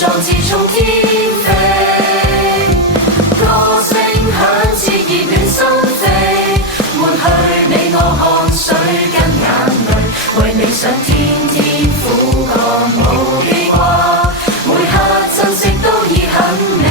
壯志衝天飛，歌聲響徹熱暖心扉，抹去你我汗水跟眼淚，為你想天天苦幹無記掛，每刻珍惜都已很美。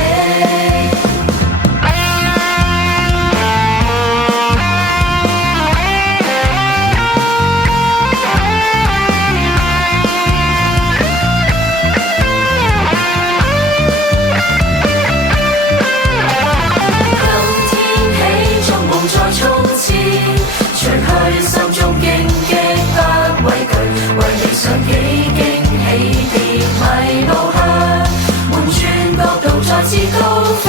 心中荊棘不畏懼，為理想幾驚喜別迷路向，換轉角度再次高飛。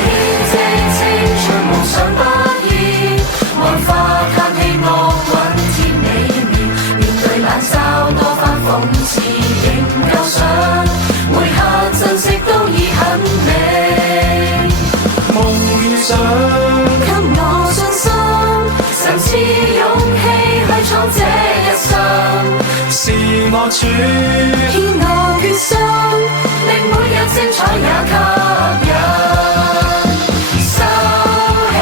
天際青春夢想不移，幻化嘆氣樂韻甜美妙，面對冷嘲多番諷刺仍夠想，每刻珍惜都已很美。夢與想給我信心，神賜勇氣去闖這一生，是我主牽我決心，令每日精彩也吸引。收起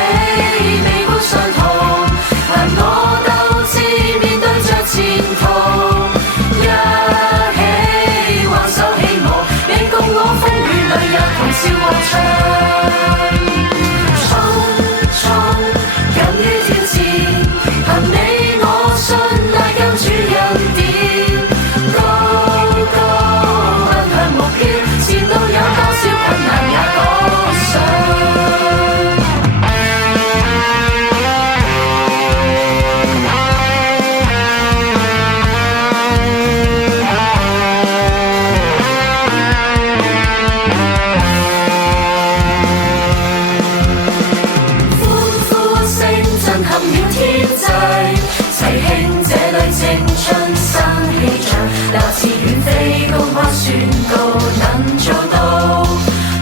未會相同，憑我鬥志面對着前途，一起挽手起舞，你共我風雨裏也同笑和唱。那次遠飛公開宣告能做到，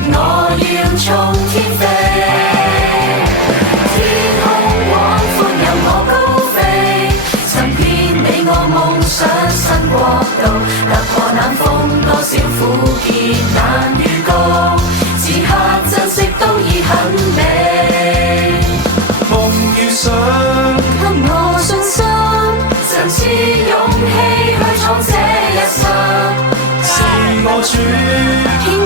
我要衝天飛，天空廣闊任我高飛，尋遍你我夢想新國度，突破冷風多少苦澀難預告，此刻珍惜都已很美。夢與想給我信心，神賜勇氣去闖這一生，是我主。